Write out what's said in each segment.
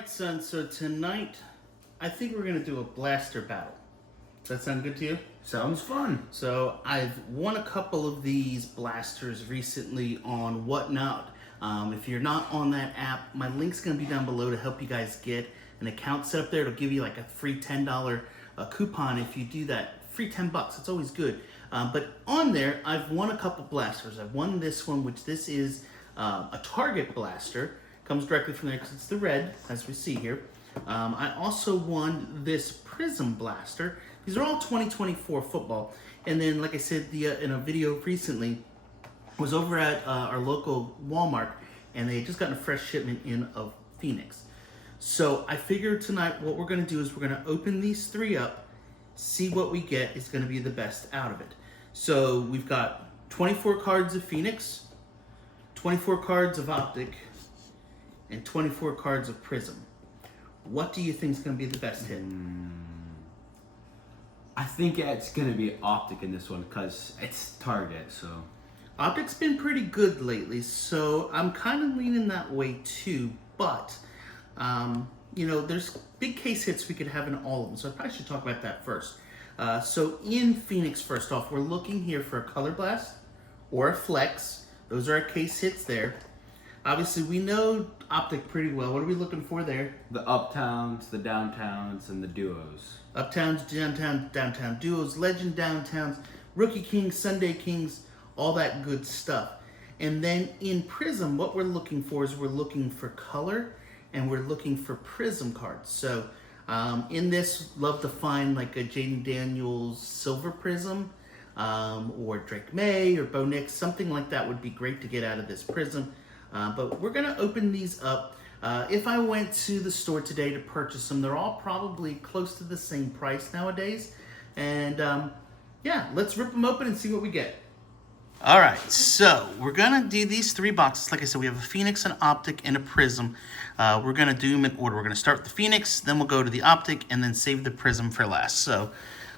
right, son, so tonight I think we're gonna do a blaster battle. Does that sound good to you? Sounds fun. So I've won a couple of these blasters recently on Whatnot. If you're not on that app, my link's gonna be down below to help you guys get an account set up there. It'll give you like a free $10 coupon if you do that. Free 10 bucks, it's always good. But on there, I've won a couple blasters. I've won this one, which this is a Target blaster. Comes directly from there because it's the red, as we see here. I also won this Prizm blaster. These are all 2024 football. And then, like I said in a video recently, was over at our local Walmart, and they had just gotten a fresh shipment in of Phoenix. So I figured tonight what we're going to do is we're going to open these three up, see what we get is going to be the best out of it. So we've got 24 cards of Phoenix, 24 cards of Optic, and 24 cards of Prizm. What do you think is going to be the best hit? I think it's going to be Optic in this one because it's Target, so. Optic's been pretty good lately, so I'm kind of leaning that way too, but, you know, there's big case hits we could have in all of them, so I probably should talk about that first. So in Phoenix, first off, we're looking here for a Color Blast or a Flex. Those are our case hits there. Obviously, we know Optic pretty well. What are we looking for there? The Uptowns, the Downtowns, and the Duos. Uptowns, downtown duos, legend downtowns, rookie kings, Sunday kings, all that good stuff. And then in Prizm, what we're looking for is we're looking for color and we're looking for Prizm cards. So in this, love to find like a Jaden Daniels silver Prizm or Drake May or Bo Nix, something like that would be great to get out of this Prizm. But we're gonna open these up. If I went to the store today to purchase them, they're all probably close to the same price nowadays. And yeah, let's rip them open and see what we get. All right, so we're gonna do these three boxes. Like I said, we have a Phoenix, an Optic, and a Prizm. We're gonna do them in order. We're gonna start with the Phoenix, then we'll go to the Optic, and then save the Prizm for last. So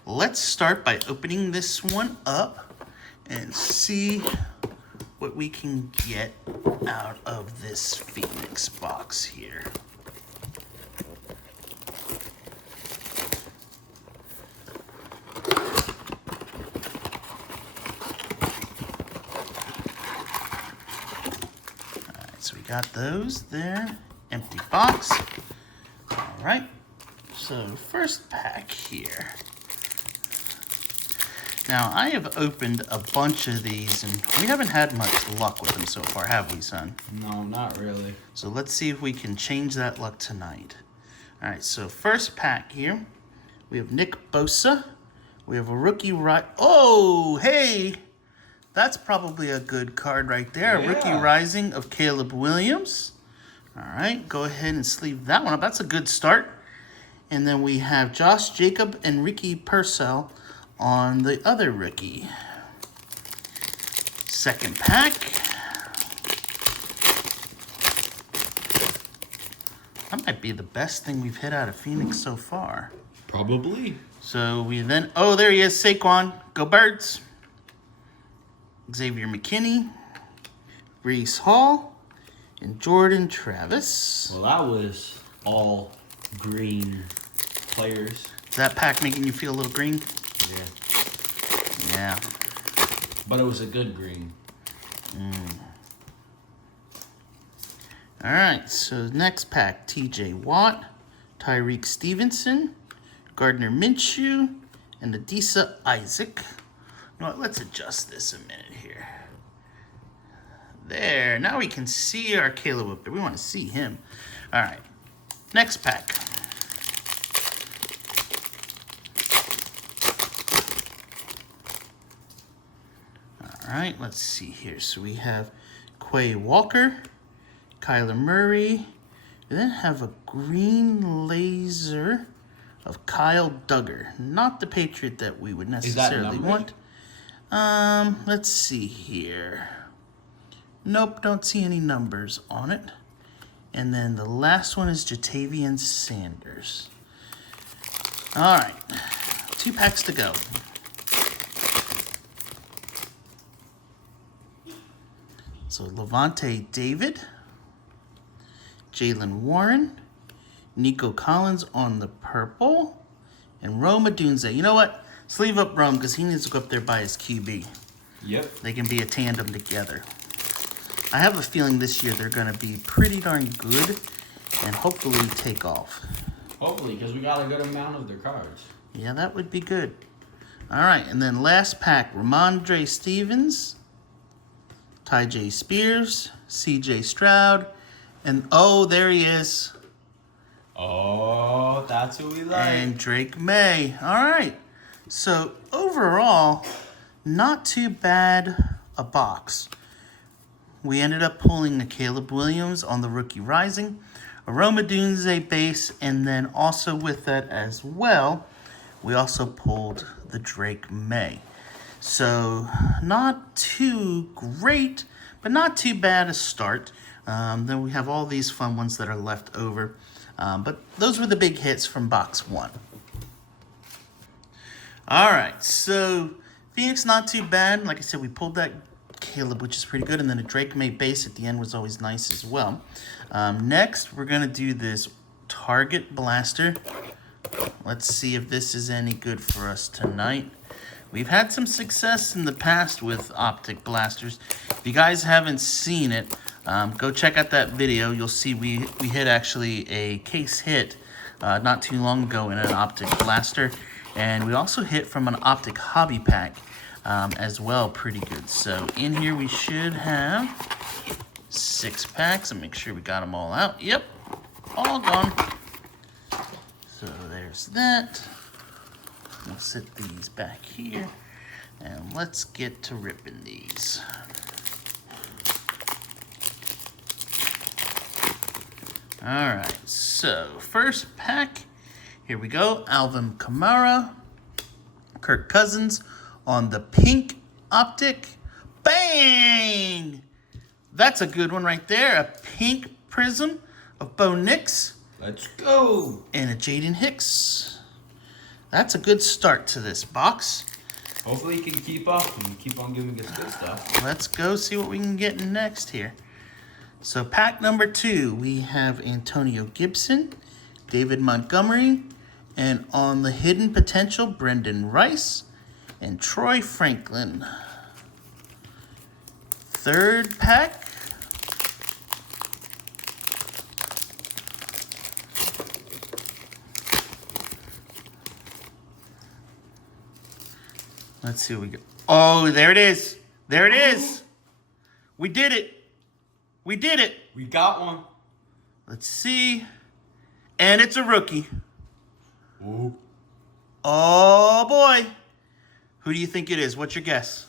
let's start by opening this one up and see what we can get out of this Phoenix box here. So we got those there, empty box. All right, so first pack here. Now I have opened a bunch of these and we haven't had much luck with them so far, have we, son? No, not really. So let's see if we can change that luck tonight. All right, so first pack here, we have Nick Bosa. We have a rookie oh, hey! That's probably a good card right there. Yeah. A rookie rising of Caleb Williams. All right, go ahead and sleeve that one up. That's a good start. And then we have Josh Jacob and Ricky Purcell on the other rookie. Second pack. That might be the best thing we've hit out of Phoenix so far. Probably. So we then, oh, there he is, Saquon. Go Birds. Xavier McKinney, Breece Hall, and Jordan Travis. Well, that was all green players. Is that pack making you feel a little green? Yeah. Yeah. But it was a good green. All right, so next pack, TJ Watt, Tyreek Stevenson, Gardner Minshew, and Adisa Isaac. You know what, let's adjust this a minute here. There, now we can see our Caleb up there. We want to see him. All right, next pack. All right, let's see here. So we have Quay Walker, Kyler Murray. We then have a green laser of Kyle Duggar. Not the Patriot that we would necessarily want. Let's see here. Nope, don't see any numbers on it. And then the last one is Jatavian Sanders. All right, 2 packs to go. So Levante David, Jalen Warren, Nico Collins on the purple. And Rome Odunze. You know what? Sleeve up Rome because he needs to go up there by his QB. Yep. They can be a tandem together. I have a feeling this year they're going to be pretty darn good and hopefully take off. Hopefully, because we got a good amount of their cards. Yeah, that would be good. All right, and then last pack, Ramondre Stevens, Ty J. Spears, C.J. Stroud, and oh, there he is. Oh, that's who we like. And Drake May. All right. So overall, not too bad a box. We ended up pulling the Caleb Williams on the Rookie Rising, a Rome Odunze base, and then also with that as well, we also pulled the Drake May. So not too great, but not too bad a start. Then we have all these fun ones that are left over. But those were the big hits from box 1. All right, so Phoenix not too bad. Like I said, we pulled that Caleb, which is pretty good. And then a Drake May base at the end was always nice as well. Next, we're going to do this Target Blaster. Let's see if this is any good for us tonight. We've had some success in the past with Optic Blasters. If you guys haven't seen it, go check out that video. You'll see we hit actually a case hit not too long ago in an Optic Blaster. And we also hit from an Optic Hobby Pack as well, pretty good. So in here we should have 6 packs. And make sure we got them all out. Yep, all gone. So there's that. We'll set these back here. And let's get to ripping these. Alright, so first pack. Here we go. Alvin Kamara. Kirk Cousins on the pink Optic. Bang! That's a good one right there. A pink Prizm of Bo Nix. Let's go. And a Jaden Hicks. That's a good start to this box. Hopefully he can keep up and keep on giving us good stuff. Let's go see what we can get next here. So pack number 2, we have Antonio Gibson, David Montgomery, and on the hidden potential, Brendan Rice and Troy Franklin. Third pack. Let's see what we got. Oh, there it is. There it is. We did it. We did it. We got one. Let's see. And it's a rookie. Ooh. Oh, boy. Who do you think it is? What's your guess?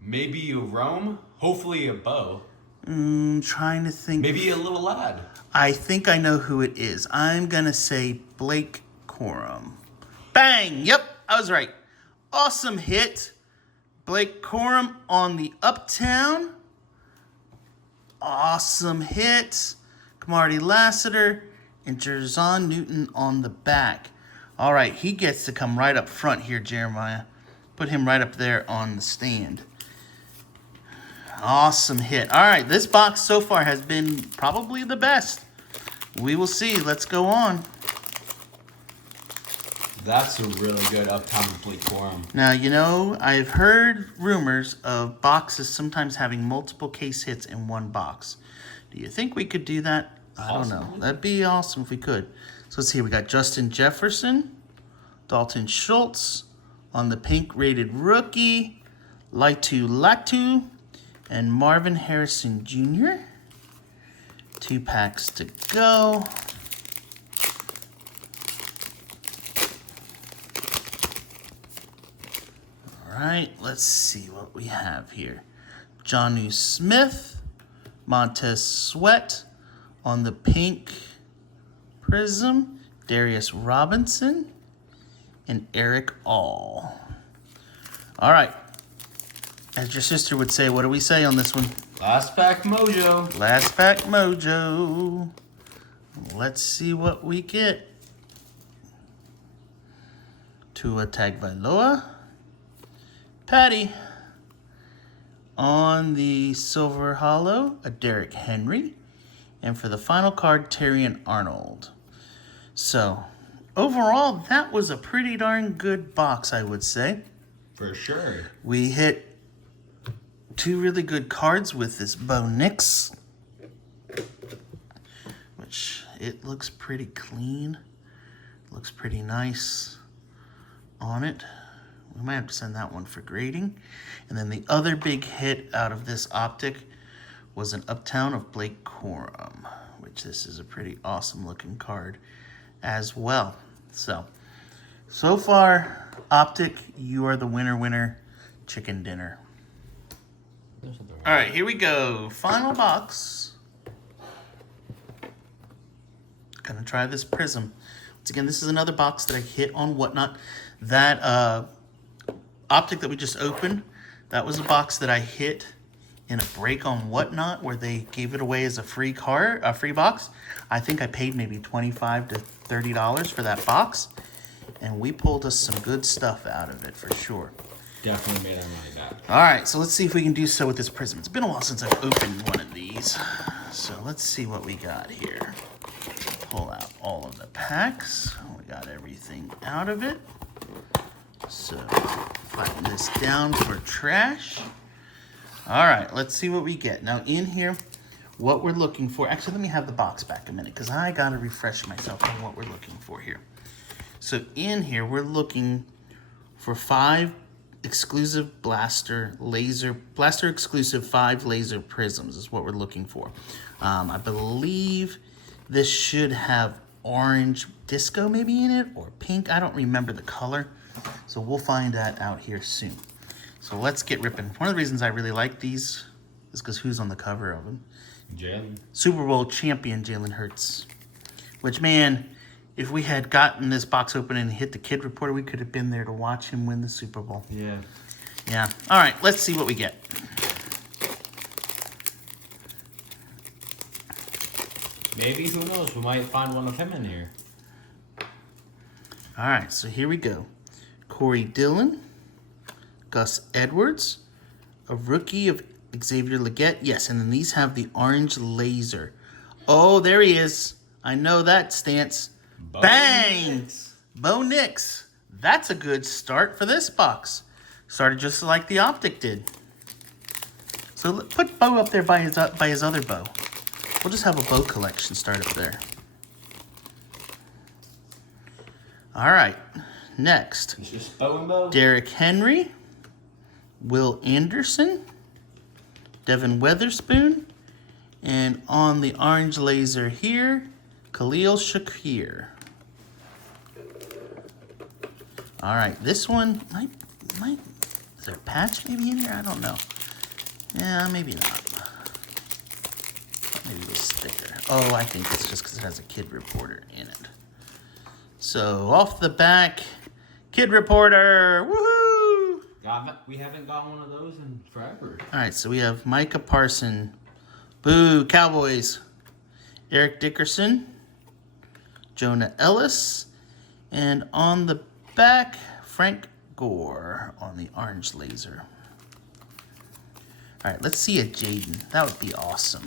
Maybe a Rome. Hopefully a Bo. Trying to think. Maybe a little lad. I think I know who it is. I'm going to say Blake Corum. Bang. Yep, I was right. Awesome hit. Blake Corum on the Uptown. Awesome hit. Camardi Lassiter and Jerzon Newton on the back. All right, he gets to come right up front here, Jeremiah. Put him right up there on the stand. Awesome hit. All right, this box so far has been probably the best. We will see. Let's go on. That's a really good Uptown Blake Corum. Now, you know, I've heard rumors of boxes sometimes having multiple case hits in one box. Do you think we could do that? I don't know. That'd be awesome if we could. So let's see. We got Justin Jefferson, Dalton Schultz on the pink rated rookie, Laitu Latu, and Marvin Harrison Jr. 2 packs to go. All right, let's see what we have here. Jonnu Smith, Montez Sweat on the pink Prizm, Darius Robinson, and Eric All. All right, as your sister would say, what do we say on this one? Last pack mojo. Last pack mojo. Let's see what we get. Tua Tagovailoa. Patty. On the silver hollow, a Derrick Henry. And for the final card, Terrian Arnold. So, overall, that was a pretty darn good box, I would say. For sure. We hit 2 really good cards with this Bo Nix, which it looks pretty clean. Looks pretty nice on it. We might have to send that one for grading. And then the other big hit out of this Optic was an Uptown of Blake Corum, which this is a pretty awesome looking card as well. So far, Optic, you are the winner, chicken dinner. All right, here we go. Final box. Gonna try this Prizm. Once again, this is another box that I hit on Whatnot. That Optic that we just opened, that was a box that I hit in a break on Whatnot where they gave it away as a free box. I think I paid maybe $25 to $30 for that box, and we pulled us some good stuff out of it for sure. Definitely made our money back. All right, so let's see if we can do so with this Prizm. It's been a while since I've opened one of these, so let's see what we got here. Pull out all of the packs. We got everything out of it. So, flatten this down for trash. All right, let's see what we get. Now, in here, what we're looking for... Actually, let me have the box back a minute, because I got to refresh myself on what we're looking for here. So, in here, we're looking for 5 exclusive blaster exclusive 5 laser prisms is what we're looking for. I believe this should have orange disco maybe in it, or pink. I don't remember the color, so we'll find that out here soon. So let's get ripping. One of the reasons I really like these is because who's on the cover of them? Jalen. Super Bowl champion Jalen Hurts. Which, man, if we had gotten this box open and hit the kid reporter, we could have been there to watch him win the Super Bowl. Yeah. Yeah. All right, let's see what we get. Maybe, who knows? We might find one of him in here. All right, so here we go. Corey Dillon, Gus Edwards, a rookie of Xavier Legette. Yes, and then these have the orange laser. Oh, there he is. I know that stance. Bang! Bo Nix. That's a good start for this box. Started just like the Optic did. So put Bo up there by his other Bo. We'll just have a Bo collection start up there. All right, next. It's just Bo and Bo. Derrick Henry, Will Anderson, Devin Weatherspoon, and on the orange laser here, Khalil Shakir. All right, this one might is there a patch maybe in here? I don't know. Yeah, maybe not. Maybe a sticker. Oh, I think it's just because it has a kid reporter in it. So off the back, kid reporter. Woohoo! We haven't got one of those in forever. All right, so we have Micah Parson. Boo, Cowboys. Eric Dickerson. Jonah Ellis. And on the back, Frank Gore on the orange laser. All right, let's see a Jaden. That would be awesome.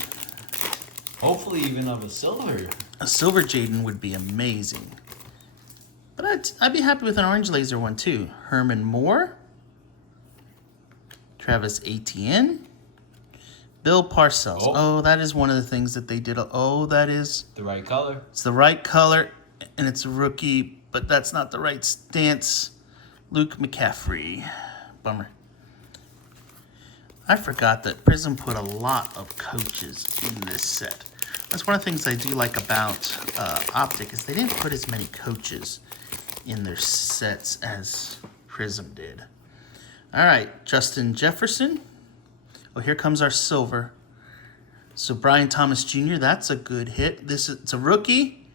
Hopefully even of a silver. A silver Jaden would be amazing. But I'd be happy with an orange laser one too. Herman Moore. Travis Etienne. Bill Parcells. Oh, that is one of the things that they did. Oh, that is... the right color. It's the right color, and it's a rookie, but that's not the right stance. Luke McCaffrey. Bummer. I forgot that Prizm put a lot of coaches in this set. That's one of the things I do like about Optic is they didn't put as many coaches in their sets as Prizm did. All right, Justin Jefferson. Oh, here comes our silver. So Brian Thomas Jr., that's a good hit. It's a rookie,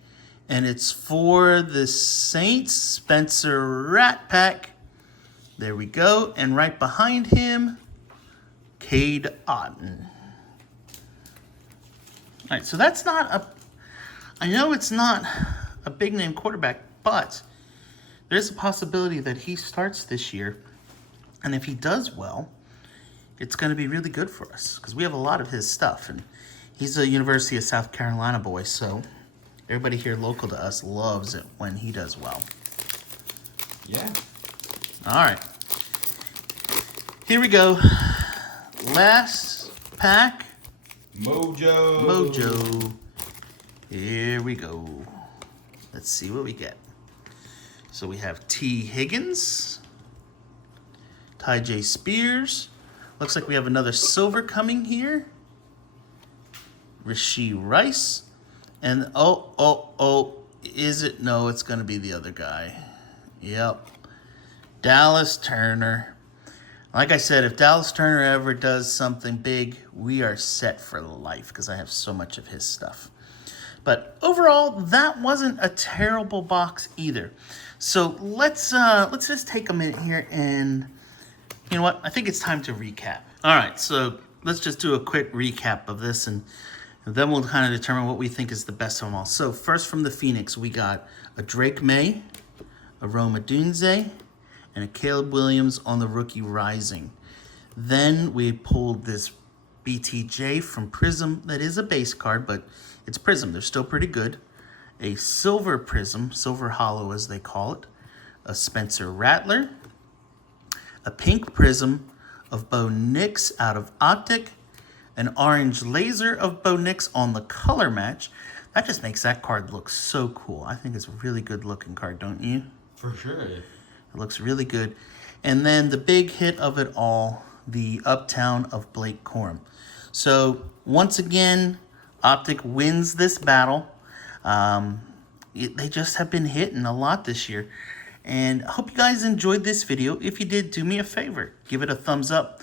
and it's for the Saints, Spencer Rat Pack. There we go. And right behind him, Cade Otton. All right, so that's not a... I know it's not a big-name quarterback, but there's a possibility that he starts this year. And if he does well, it's going to be really good for us because we have a lot of his stuff. And he's a University of South Carolina boy, so Everybody here local to us loves it when he does well. Yeah. All right. Here we go. Last pack. Mojo. Mojo. Here we go. Let's see what we get. So we have T. Higgins. Ty J. Spears. Looks like we have another silver coming here. Rasheed Rice. And is it? No, it's going to be the other guy. Yep. Dallas Turner. Like I said, if Dallas Turner ever does something big, we are set for life because I have so much of his stuff. But overall, that wasn't a terrible box either. So let's just take a minute here and, you know what? I think it's time to recap. All right, so let's just do a quick recap of this, and then we'll kind of determine what we think is the best of them all. So first from the Phoenix, we got a Drake May, a Roma Dunze, and a Caleb Williams on the rookie Rising. Then we pulled this BTJ from Prizm. That is a base card, but it's Prizm. They're still pretty good. A silver Prizm, silver hollow as they call it. A Spencer Rattler. A pink Prizm of Bo Nix out of Optic. An orange laser of Bo Nix on the color match. That just makes that card look so cool. I think it's a really good looking card, don't you? For sure. It looks really good. And then the big hit of it all, the Uptown of Blake Corum. So once again, Optic wins this battle. They just have been hitting a lot this year. And I hope you guys enjoyed this video. If you did, do me a favor. Give it a thumbs up.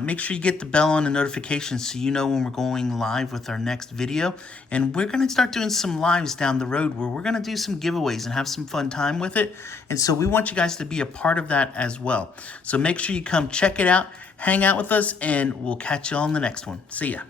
Make sure you get the bell on the notifications so you know when we're going live with our next video. And we're going to start doing some lives down the road where we're going to do some giveaways and have some fun time with it. And so we want you guys to be a part of that as well. So make sure you come check it out, hang out with us, and we'll catch you on the next one. See ya.